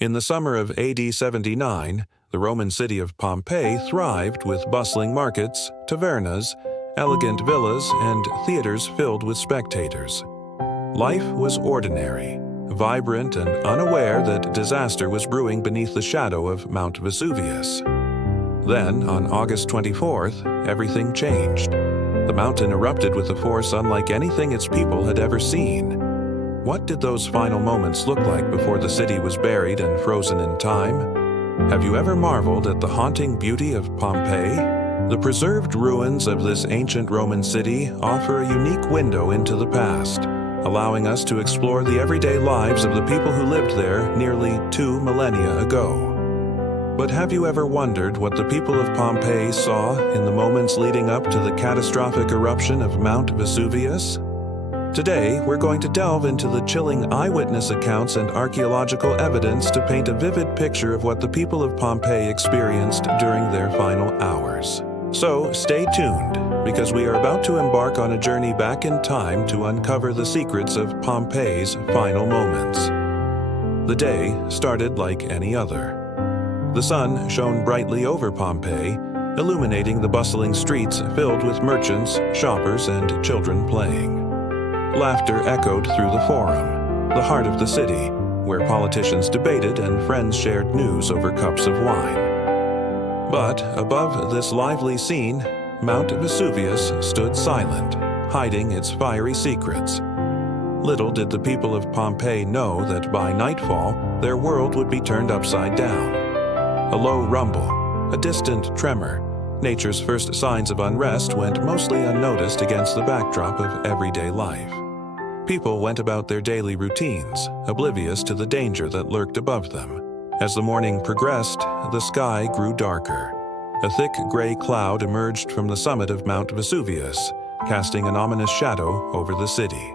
In the summer of AD 79, the Roman city of Pompeii thrived with bustling markets, tavernas, elegant villas, and theaters filled with spectators. Life was ordinary, vibrant, and unaware that disaster was brewing beneath the shadow of Mount Vesuvius. Then, on August 24th, everything changed. The mountain erupted with a force unlike anything its people had ever seen. What did those final moments look like before the city was buried and frozen in time? Have you ever marveled at the haunting beauty of Pompeii? The preserved ruins of this ancient Roman city offer a unique window into the past, allowing us to explore the everyday lives of the people who lived there nearly 2 millennia ago. But have you ever wondered what the people of Pompeii saw in the moments leading up to the catastrophic eruption of Mount Vesuvius? Today, we're going to delve into the chilling eyewitness accounts and archaeological evidence to paint a vivid picture of what the people of Pompeii experienced during their final hours. So, stay tuned, because we are about to embark on a journey back in time to uncover the secrets of Pompeii's final moments. The day started like any other. The sun shone brightly over Pompeii, illuminating the bustling streets filled with merchants, shoppers, and children playing. Laughter echoed through the Forum, the heart of the city, where politicians debated and friends shared news over cups of wine. But above this lively scene, Mount Vesuvius stood silent, hiding its fiery secrets. Little did the people of Pompeii know that by nightfall, their world would be turned upside down. A low rumble, a distant tremor, nature's first signs of unrest went mostly unnoticed against the backdrop of everyday life. People went about their daily routines, oblivious to the danger that lurked above them. As the morning progressed, the sky grew darker. A thick gray cloud emerged from the summit of Mount Vesuvius, casting an ominous shadow over the city.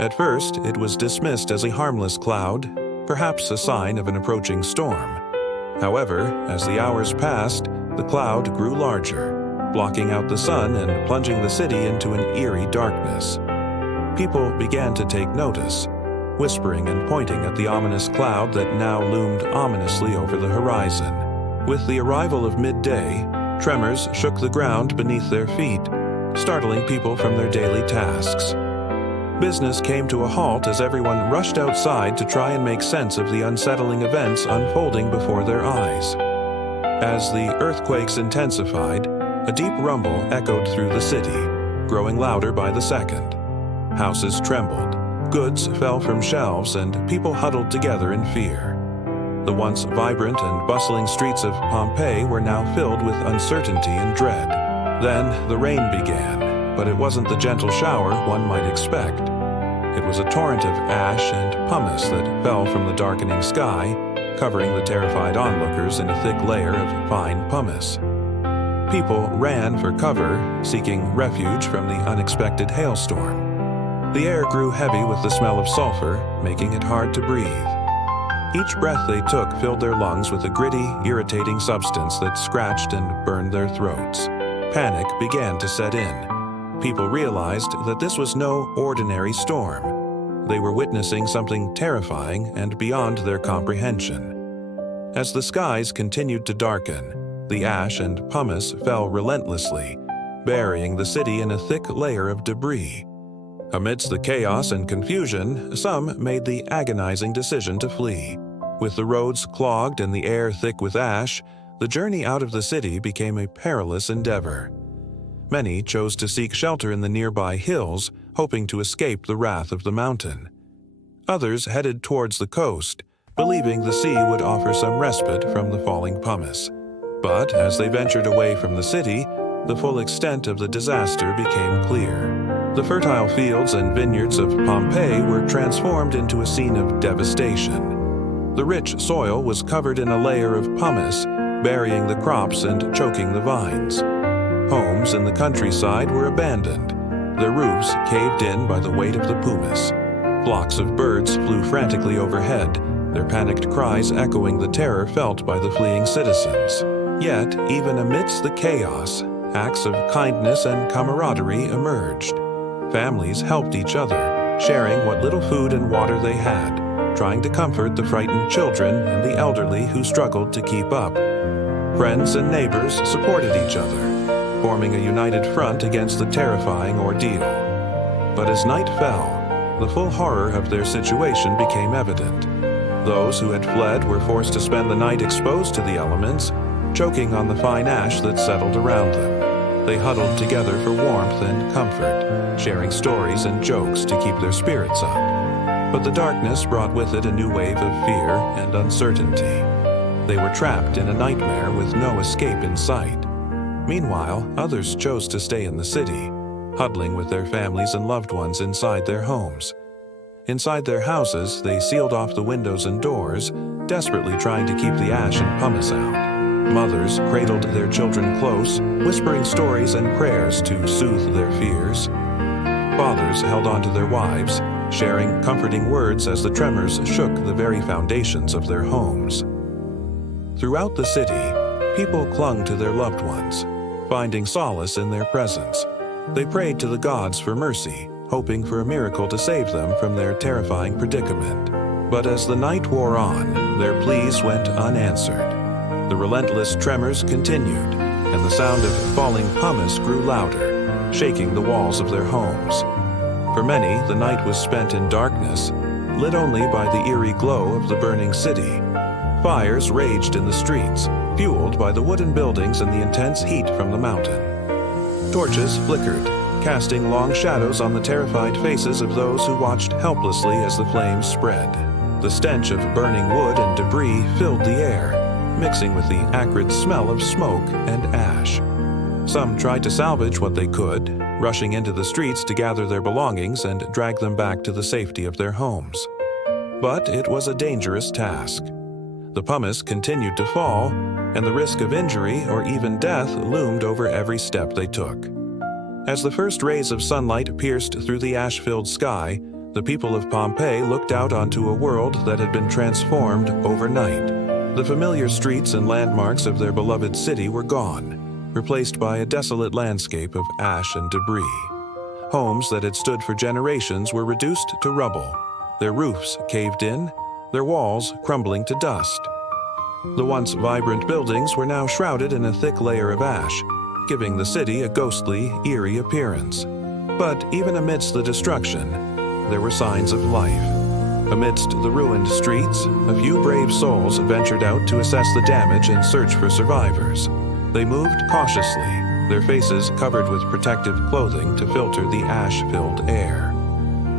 At first, it was dismissed as a harmless cloud, perhaps a sign of an approaching storm. However, as the hours passed, the cloud grew larger, blocking out the sun and plunging the city into an eerie darkness. People began to take notice, whispering and pointing at the ominous cloud that now loomed ominously over the horizon. With the arrival of midday, tremors shook the ground beneath their feet, startling people from their daily tasks. Business came to a halt as everyone rushed outside to try and make sense of the unsettling events unfolding before their eyes. As the earthquakes intensified, a deep rumble echoed through the city, growing louder by the second. Houses trembled, goods fell from shelves, and people huddled together in fear. The once vibrant and bustling streets of Pompeii were now filled with uncertainty and dread. Then the rain began. But it wasn't the gentle shower one might expect. It was a torrent of ash and pumice that fell from the darkening sky, covering the terrified onlookers in a thick layer of fine pumice. People ran for cover, seeking refuge from the unexpected hailstorm. The air grew heavy with the smell of sulfur, making it hard to breathe. Each breath they took filled their lungs with a gritty, irritating substance that scratched and burned their throats. Panic began to set in. People realized that this was no ordinary storm. They were witnessing something terrifying and beyond their comprehension. As the skies continued to darken, the ash and pumice fell relentlessly, burying the city in a thick layer of debris. Amidst the chaos and confusion, some made the agonizing decision to flee. With the roads clogged and the air thick with ash, the journey out of the city became a perilous endeavor. Many chose to seek shelter in the nearby hills, hoping to escape the wrath of the mountain. Others headed towards the coast, believing the sea would offer some respite from the falling pumice. But as they ventured away from the city, the full extent of the disaster became clear. The fertile fields and vineyards of Pompeii were transformed into a scene of devastation. The rich soil was covered in a layer of pumice, burying the crops and choking the vines. Homes in the countryside were abandoned, their roofs caved in by the weight of the pumice. Flocks of birds flew frantically overhead, their panicked cries echoing the terror felt by the fleeing citizens. Yet, even amidst the chaos, acts of kindness and camaraderie emerged. Families helped each other, sharing what little food and water they had, trying to comfort the frightened children and the elderly who struggled to keep up. Friends and neighbors supported each other, forming a united front against the terrifying ordeal. But as night fell, the full horror of their situation became evident. Those who had fled were forced to spend the night exposed to the elements, choking on the fine ash that settled around them. They huddled together for warmth and comfort, sharing stories and jokes to keep their spirits up. But the darkness brought with it a new wave of fear and uncertainty. They were trapped in a nightmare with no escape in sight. Meanwhile, others chose to stay in the city, huddling with their families and loved ones inside their homes. Inside their houses, they sealed off the windows and doors, desperately trying to keep the ash and pumice out. Mothers cradled their children close, whispering stories and prayers to soothe their fears. Fathers held on to their wives, sharing comforting words as the tremors shook the very foundations of their homes. Throughout the city, people clung to their loved ones, finding solace in their presence. They prayed to the gods for mercy, hoping for a miracle to save them from their terrifying predicament. But as the night wore on, their pleas went unanswered. The relentless tremors continued, and the sound of falling pumice grew louder, shaking the walls of their homes. For many, the night was spent in darkness, lit only by the eerie glow of the burning city. Fires raged in the streets, fueled by the wooden buildings and the intense heat from the mountain. Torches flickered, casting long shadows on the terrified faces of those who watched helplessly as the flames spread. The stench of burning wood and debris filled the air, mixing with the acrid smell of smoke and ash. Some tried to salvage what they could, rushing into the streets to gather their belongings and drag them back to the safety of their homes. But it was a dangerous task. The pumice continued to fall, and the risk of injury or even death loomed over every step they took. As the first rays of sunlight pierced through the ash-filled sky, the people of Pompeii looked out onto a world that had been transformed overnight. The familiar streets and landmarks of their beloved city were gone, replaced by a desolate landscape of ash and debris. Homes that had stood for generations were reduced to rubble, their roofs caved in, their walls crumbling to dust. The once vibrant buildings were now shrouded in a thick layer of ash, giving the city a ghostly, eerie appearance. But even amidst the destruction, there were signs of life. Amidst the ruined streets, a few brave souls ventured out to assess the damage and search for survivors. They moved cautiously, their faces covered with protective clothing to filter the ash-filled air.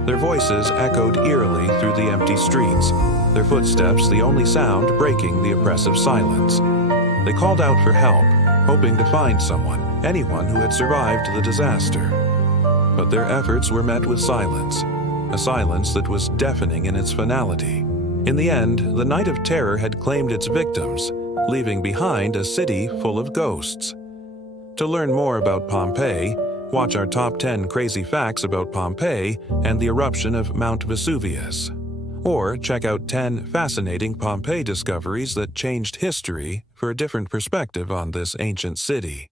Their voices echoed eerily through the empty streets, their footsteps the only sound breaking the oppressive silence. They called out for help, hoping to find someone, anyone who had survived the disaster. But their efforts were met with silence, a silence that was deafening in its finality. In the end, the night of terror had claimed its victims, leaving behind a city full of ghosts. To learn more about Pompeii, watch our top 10 crazy facts about Pompeii and the eruption of Mount Vesuvius. Or check out 10 fascinating Pompeii discoveries that changed history for a different perspective on this ancient city.